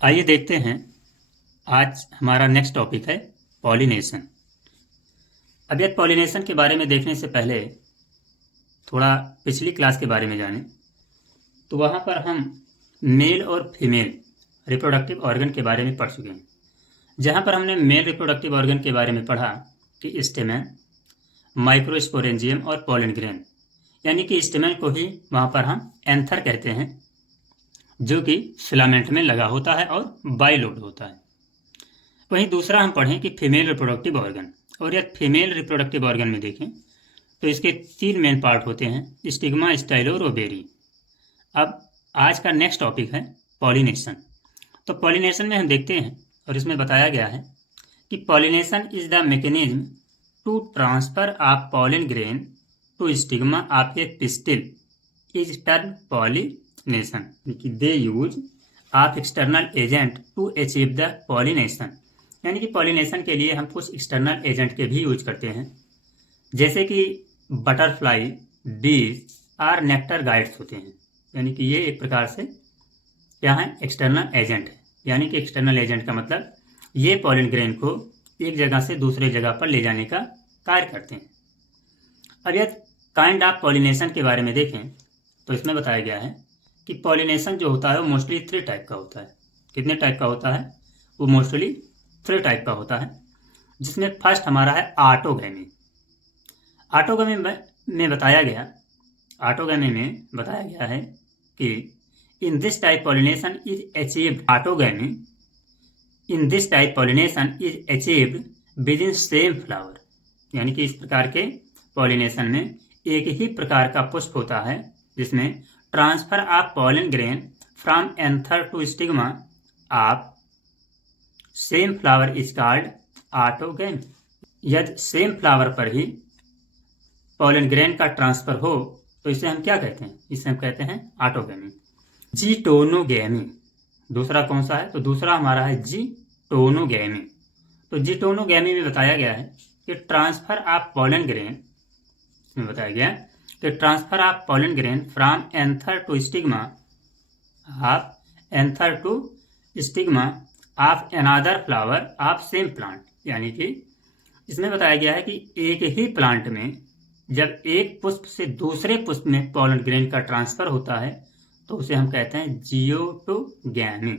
आइए देखते हैं। आज हमारा नेक्स्ट टॉपिक है पॉलिनेशन। अब यह पॉलिनेशन के बारे में देखने से पहले थोड़ा पिछली क्लास के बारे में जानें। तो वहाँ पर हम मेल और फीमेल रिप्रोडक्टिव ऑर्गन के बारे में पढ़ चुके हैं, जहाँ पर हमने मेल रिप्रोडक्टिव ऑर्गन के बारे में पढ़ा कि स्टेमेन, माइक्रोस्पोरेंजियम और पोलन ग्रेन, यानी कि स्टेमेन को ही वहाँ पर हम एंथर कहते हैं, जो कि फिलामेंट में लगा होता है और बाइलोड होता है। वहीं दूसरा हम पढ़ें कि फीमेल रिप्रोडक्टिव ऑर्गन, और यह फीमेल रिप्रोडक्टिव ऑर्गन में देखें तो इसके 3 मेन पार्ट होते हैं, स्टिग्मा, स्टाइलो और ओवेरी। अब आज का नेक्स्ट टॉपिक है पॉलिनेशन। तो पॉलिनेशन में हम देखते हैं और इसमें बताया गया है कि pollination is the mechanism to transfer of pollen grain to stigma of a pistil is term pollination. The use of external agent to achieve the pollination, यानी कि पॉलिनेशन के लिए हम कुछ एक्सटर्नल एजेंट के भी यूज करते हैं, जैसे कि बटरफ्लाई, बीज और नेक्टर गाइड्स होते हैं। यानी कि ये एक प्रकार से क्या है, एक्सटर्नल एजेंट है। यानी कि एक्सटर्नल एजेंट का मतलब ये पॉलन ग्रेन को एक जगह से दूसरे जगह पर ले जाने का कार्य करते हैं। अब यह काइंड ऑफ पॉलिनेशन के बारे में देखें तो इसमें बताया गया है कि पॉलिनेशन जो होता है वो मोस्टली 3 टाइप का होता है। कितने टाइप का होता है? वो मोस्टली 3 टाइप का होता है, जिसमें फर्स्ट हमारा है ऑटोगैमी। ऑटोगैमी में बताया गया है कि in this type pollination is achieved autogamy in this type pollination is achieved with in same flower. यानी कि इस प्रकार के पॉलिनेशन में एक ही प्रकार का पुष्प होता है, जिसमें transfer of pollen grain from anther to stigma of same flower is called autogamy. यदि सेम फ्लावर पर ही पॉलन ग्रेन का ट्रांसफर हो तो इसे हम क्या कहते हैं? इसे हम कहते हैं ऑटोगैमी। जीटोनोगैमी दूसरा कौन सा है? तो दूसरा हमारा है जीटोनोगैमी। तो जीटोनोगैमी में बताया गया है कि ट्रांसफर ऑफ पॉलन ग्रेन, इसमें बताया गया कि transfer of pollen grain from anther to stigma of another flower of same plant. यानी कि इसमें बताया गया है कि एक ही प्लांट में जब एक पुष्प से दूसरे पुष्प में पॉलन ग्रेन का ट्रांसफर होता है तो उसे हम कहते हैं जियोटोगैमी।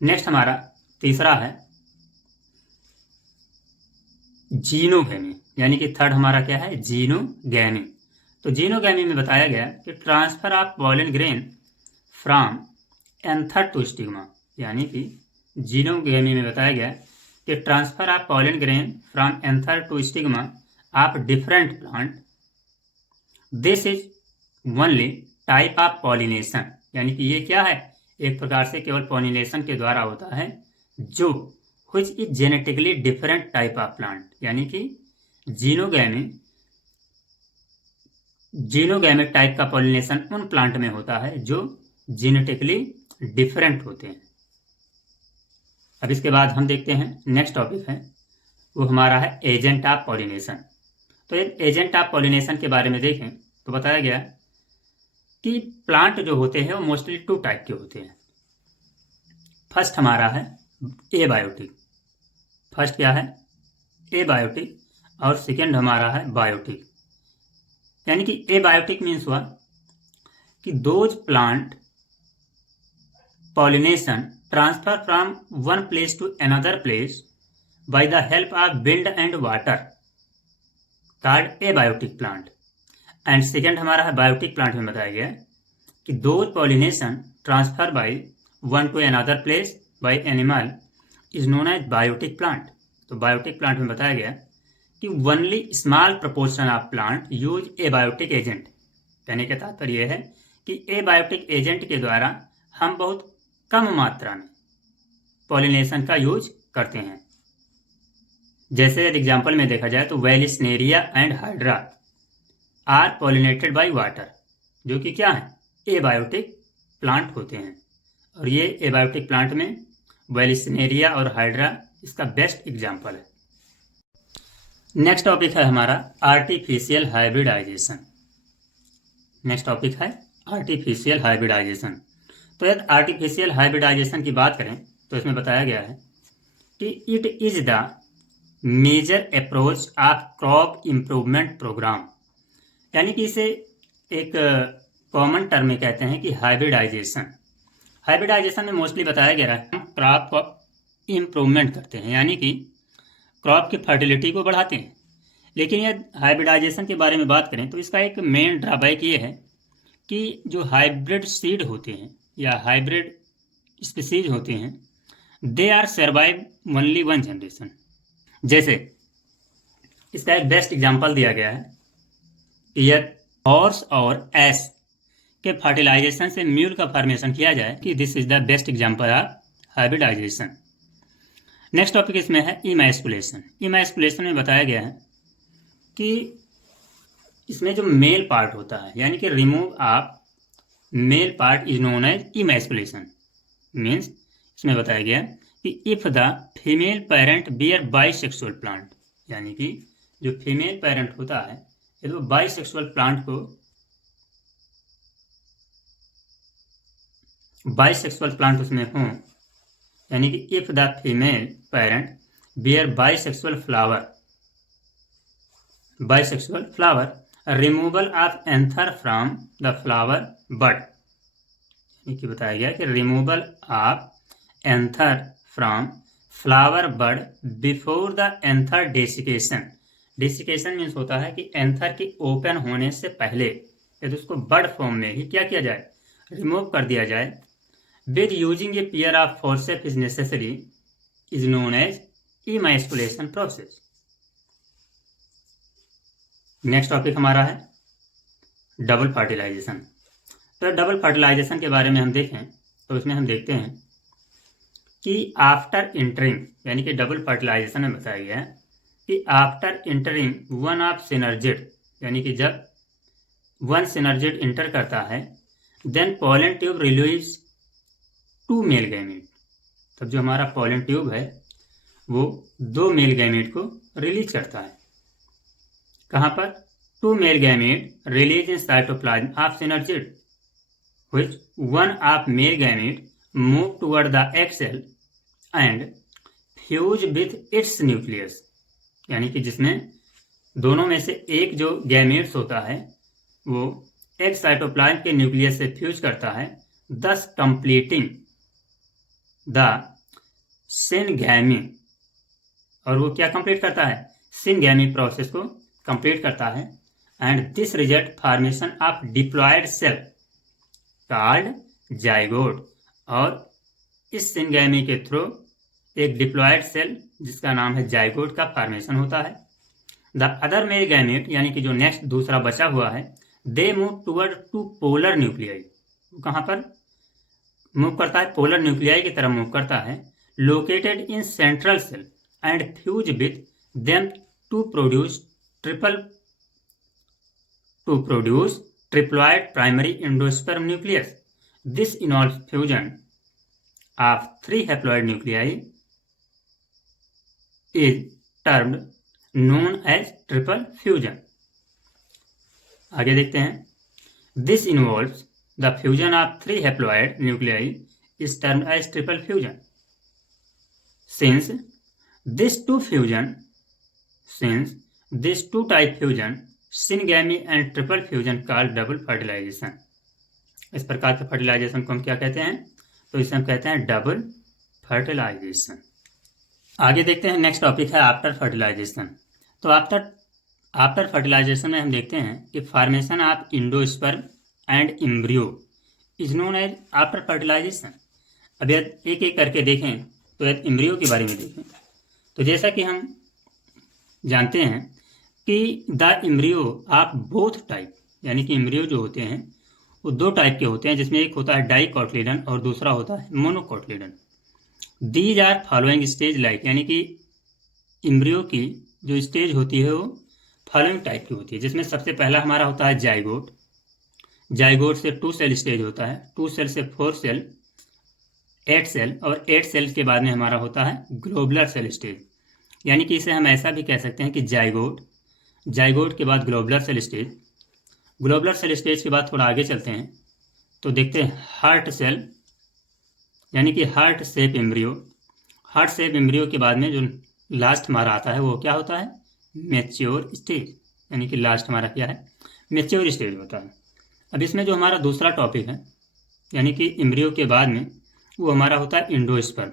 नेक्स्ट हमारा तीसरा है जीनोगैमी, यानी कि थर्ड हमारा क्या है? जीनोगैमी। तो जीनोगैमी में बताया गया कि transfer of pollen grain from anther to stigma. यानी कि जीनोगैमी में बताया गया कि transfer of pollen grain from anther to stigma of different plant, this is only type of pollination. यानी कि ये क्या है? एक प्रकार से केवल पॉलिनेशन के द्वारा होता है, जो which is genetically different type of plant। यानी कि जीनोगैमिक टाइप का पॉलिनेशन उन प्लांट में होता है जो जेनेटिकली डिफरेंट होते हैं। अब इसके बाद हम देखते हैं नेक्स्ट टॉपिक है, वो हमारा है एजेंट ऑफ पॉलिनेशन। तो एक एजेंट ऑफ पॉलिनेशन के बारे में देखें तो बताया गया कि प्लांट जो होते हैं वो मोस्टली 2 टाइप के होते हैं। फर्स्ट हमारा है एबायोटिक। फर्स्ट क्या है? एबायोटिक। और सेकेंड हमारा है बायोटिक। यानी कि एबायोटिक मीन्स हुआ कि those plant pollination transfer from one place to another place by the help of wind and water, called abiotic plant. And second हमारा है बायोटिक प्लांट में बताया गया कि those pollination transfer by one to another place by animal is known as biotic plant. तो biotic plant में बताया गया कि only small proportion of plant use abiotic agent. कहने का तात्पर्य यह है कि एबायोटिक एजेंट के द्वारा हम बहुत कम मात्रा में पॉलिनेशन का यूज करते हैं। जैसे एग्जाम्पल में देखा जाए तो Vallisneria and Hydra are pollinated by water, जो कि क्या है? एबायोटिक प्लांट होते हैं। और ये एबायोटिक प्लांट में वेलिस्नेरिया और हाइड्रा इसका बेस्ट एग्जाम्पल है। नेक्स्ट टॉपिक है हमारा आर्टिफिशियल हाइब्रिडाइजेशन। नेक्स्ट टॉपिक है आर्टिफिशियल हाइब्रिडाइजेशन। तो यदि आर्टिफिशियल हाइब्रिडाइजेशन की बात करें तो इसमें बताया गया है कि it is the major approach of crop improvement programme, यानी कि इसे एक कॉमन टर्म में कहते हैं कि हाइब्रिडाइजेशन। हाइब्रिडाइजेशन में मोस्टली बताया गया है हम क्रॉप को इम्प्रूवमेंट करते हैं, यानी कि क्रॉप की फर्टिलिटी को बढ़ाते हैं। लेकिन यह हाइब्रिडाइजेशन के बारे में बात करें तो इसका एक मेन ड्रॉबैक ये है कि जो हाइब्रिड सीड होते हैं या हाइब्रिड स्पीसीज होते हैं, they are survive only one generation. जैसे इसका एक बेस्ट एग्जांपल दिया गया है कि यदि हॉर्स और एस के फर्टिलाइजेशन से म्यूल का फॉर्मेशन किया जाए कि this is the best example of hybridization. Next topic इसमें है इमैस्कुलेशन। इमैस्कुलेशन में बताया गया है कि इसमें जो मेल पार्ट होता है, यानी कि remove of male part is known as emasculation. Means इसमें बताया गया कि if the female parent bear bisexual plant, यानी कि जो फीमेल पेरेंट होता है यदि वो बाइसेक्सुअल प्लांट को बाइसेक्सुअल प्लांट उसमें हो, यानी कि if the female parent bear bisexual flower removal of anther from the flower bud, यानी कि बताया गया कि removal of anther from flower bud before the anther desiccation. Desiccation means होता है कि एंथर की ओपन होने से पहले यदि उसको बड फॉर्म में ही क्या किया जाए, रिमूव कर दिया जाए, with using a pair of forceps is necessary is known as emasculation process। Next topic हमारा है डबल फर्टिलाइजेशन। तो डबल फर्टिलाइजेशन के बारे में हम देखें तो इसमें हम देखते हैं कि आफ्टर इंटरिंग, यानी कि डबल फर्टिलाइजेशन में बताया गया है कि after entering one of synergid, यानी कि जब वन सिनर्जिड इंटर करता है, then pollen tube release two male gamete. तब जो हमारा पॉलन ट्यूब है वो दो मेल गैमेट को रिलीज करता है। कहाँ पर? Two male gamete release in cytoplasm of synergid which one of male gamete move toward the egg cell and fuse with its nucleus, यानी कि जिसमें दोनों में से एक जो गैमेट्स होता है वो एग साइटोप्लाज्म के न्यूक्लियस से फ्यूज करता है, thus completing द सिनगैमी। और वो क्या कंप्लीट करता है? सिनगैमी प्रोसेस को कंप्लीट करता है। And this result formation of diploid cell called zygote. और इस सिनगैमी के थ्रू एक डिप्लॉयड सेल जिसका नाम है जाइगोट का फॉर्मेशन होता है। द अदर मेल गैमेट, यानी कि जो नेक्स्ट दूसरा बचा हुआ है, they move toward to polar nuclei. कहाँ पर मूव करता है? पोलर न्यूक्लियाई की तरफ मूव करता है, located in central cell and fuse with them to produce triploid primary endosperm nucleus. This involves fusion of 3 haploid nuclei is termed known as triple fusion. आगे देखते हैं, this involves the fusion of 3 haploid nuclei is termed as triple fusion. Since this two type fusion, syngamy and triple fusion called double fertilization। इस प्रकार के fertilisation को हम क्या कहते हैं? तो इसे हम कहते हैं डबल फर्टिलाइजेशन। आगे देखते हैं, नेक्स्ट टॉपिक है आफ्टर फर्टिलाइजेशन। तो आफ्टर फर्टिलाइजेशन में हम देखते हैं कि formation of endosperm and embryo is known as after fertilization. अब यदि एक एक करके देखें तो यदि एम्ब्रियो के बारे में देखें तो जैसा कि हम जानते हैं कि the embryo of both type, यानी कि एम्ब्रियो जो होते हैं वो 2 टाइप के होते हैं, जिसमें एक होता है डाइकोटिलेडन और दूसरा होता है monocotyledon. These are following stage like, यानी कि एम्ब्रियो की जो स्टेज होती है वो फॉलोइंग टाइप की होती है, जिसमें सबसे पहला हमारा होता है जाइगोट। जाइगोट से 2 सेल स्टेज होता है, 2 सेल से 4 सेल, 8 सेल, और 8 सेल के बाद में हमारा होता है ग्लोबुलर सेल स्टेज। यानी कि इसे हम ऐसा भी कह सकते हैं कि जाइगोट के बाद ग्लोबुलर सेल स्टेज के बाद थोड़ा आगे चलते हैं तो देखते हैं हार्ट सेल यानी कि heart shape embryo. Heart shape embryo के बाद में जो लास्ट हमारा आता है वो क्या होता है, मैच्योर स्टेज। यानी कि लास्ट हमारा क्या है, मैच्योर स्टेज होता है। अब इसमें जो हमारा दूसरा टॉपिक है यानी कि एम्ब्रियो के बाद में वो हमारा होता है एंडोस्पर्म।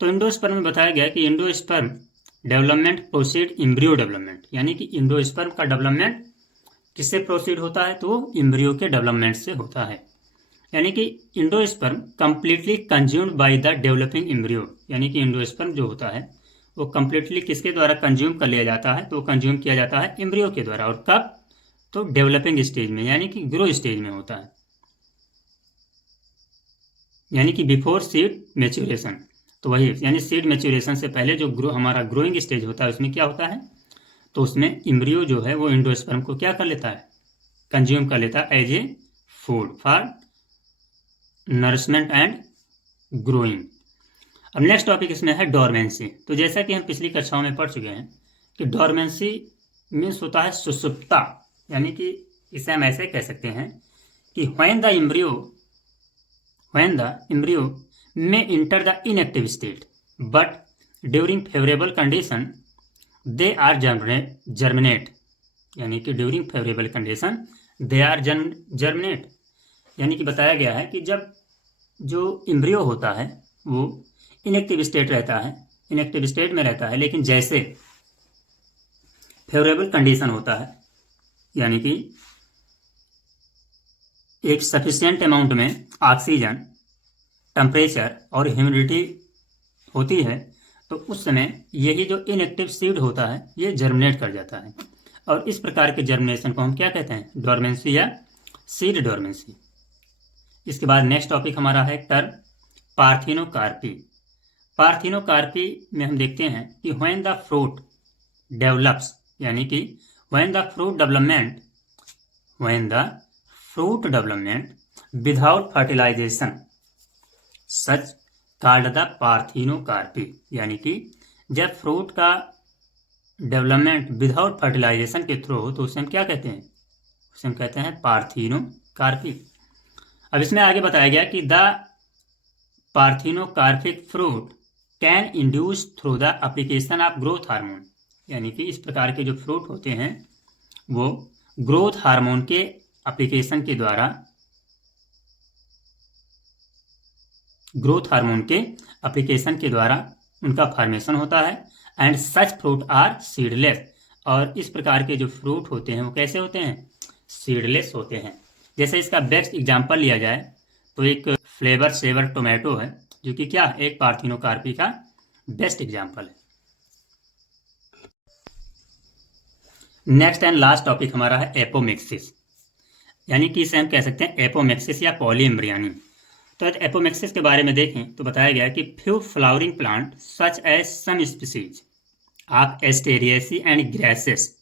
तो एंडोस्पर्म में बताया गया कि endosperm development proceed embryo development. यानी कि एंडोस्पर्म का डेवलपमेंट किससे प्रोसीड होता है, तो एम्ब्रियो के डेवलपमेंट से होता है। यानी कि endosperm completely consumed by the developing embryo. यानी कि एंडोस्पर्म जो होता है वो कंप्लीटली किसके द्वारा कंज्यूम कर लिया जाता है, तो कंज्यूम किया जाता है एम्ब्रियो के द्वारा। और कब, तो डेवलपिंग स्टेज में, यानी कि ग्रो स्टेज में होता है, यानी कि बिफोर सीड मेच्योरेशन। तो वही यानी सीड मेच्योरेशन से पहले जो हमारा ग्रोइंग स्टेज होता है उसमें क्या होता है, तो उसमें एम्ब्रियो जो है वो एंडोस्पर्म को क्या कर लेता है, कंज्यूम कर लेता है as a food for nourishment and growing. अब नेक्स्ट टॉपिक इसमें है डोरमेंसी। तो जैसा कि हम पिछली कक्षाओं में पढ़ चुके हैं कि डोरमेंसी मीन्स होता है सुसुप्ता। यानी कि इसे हम ऐसे कह सकते हैं कि when the embryo may enter the inactive state but during favorable condition they are germinate। यानी कि during favorable condition they are germinate। यानी कि बताया गया है कि जब जो एम्ब्रियो होता है वो इनएक्टिव स्टेट रहता है, इनएक्टिव स्टेट में रहता है, लेकिन जैसे फेवरेबल कंडीशन होता है यानी कि एक सफिशिएंट अमाउंट में ऑक्सीजन, टेम्परेचर और ह्यूमिडिटी होती है, तो उस समय यही जो इनएक्टिव सीड होता है ये जर्मिनेट कर जाता है। और इस प्रकार के जर्मिनेशन को हम क्या कहते हैं, डोरमेंसी या सीड डोरमेंसी। इसके बाद नेक्स्ट टॉपिक हमारा है टर्म पार्थिनोकार्पी। पार्थिनोकार्पी में हम देखते हैं कि व्हेन द फ्रूट डेवलप्स, यानी कि when the fruit development without fertilization such called the parthenocarpy. यानी कि जब फ्रूट का डेवलपमेंट विदाउट फर्टिलाइजेशन के थ्रू हो तो उसे हम क्या कहते हैं, उसे हम कहते हैं पार्थिनोकार्पी। अब इसमें आगे बताया गया कि the parthenocarpic fruit can induce through the application of growth hormone. यानी कि इस प्रकार के जो फ्रूट होते हैं वो ग्रोथ हार्मोन के एप्लीकेशन के द्वारा, उनका फॉर्मेशन होता है। And such fruit are seedless. और इस प्रकार के जो फ्रूट होते हैं वो कैसे होते हैं, सीडलेस होते हैं। जैसे इसका बेस्ट एग्जांपल लिया जाए तो एक फ्लेवर सेवर टोमेटो है जो कि क्या, एक पार्थिनोकार्पी का बेस्ट एग्जांपल है। नेक्स्ट एंड लास्ट टॉपिक हमारा है एपोमिक्सिस। यानी कि इसे हम कह सकते हैं एपोमिक्सिस या पॉलीएम्ब्रियनी। तो एपोमिक्सिस के बारे में देखें तो बताया गया कि few flowering plant such as some species of Asteraceae and grasses.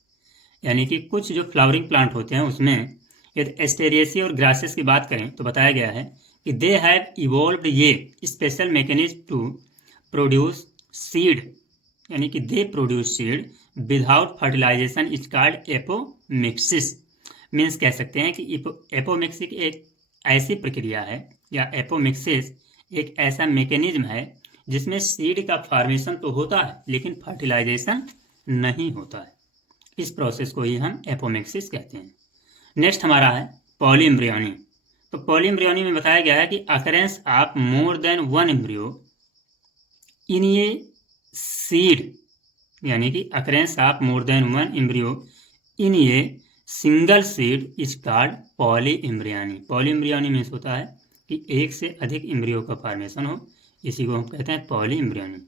यानी कि कुछ जो फ्लावरिंग प्लांट होते हैं उसमें यदि एस्टेरिएसी और ग्रासेस की बात करें तो बताया गया है कि दे हैव इवॉल्व्ड ये special mechanism to produce seed. यानी कि they produce seed without fertilization is called apomixis. Means कह सकते हैं कि एपोमिक्सिस एक ऐसी प्रक्रिया है या एपोमिक्सिस एक ऐसा मैकेनिज्म है जिसमें सीड का फॉर्मेशन तो होता है लेकिन फर्टिलाइजेशन नहीं होता है। इस प्रोसेस को ही हम एपोमिक्सिस कहते हैं। नेक्स्ट हमारा है पॉलीएम्ब्रियनी। तो पॉलीएम्ब्रियनी में बताया गया है कि occurrence of more than one embryo in a seed. यानी कि occurrence of more than one embryo in a single seed is called polyembryony. Polyembryony means होता है कि एक से अधिक एम्ब्रियो का फॉर्मेशन हो, इसी को हम कहते हैं पॉलीएम्ब्रियनी।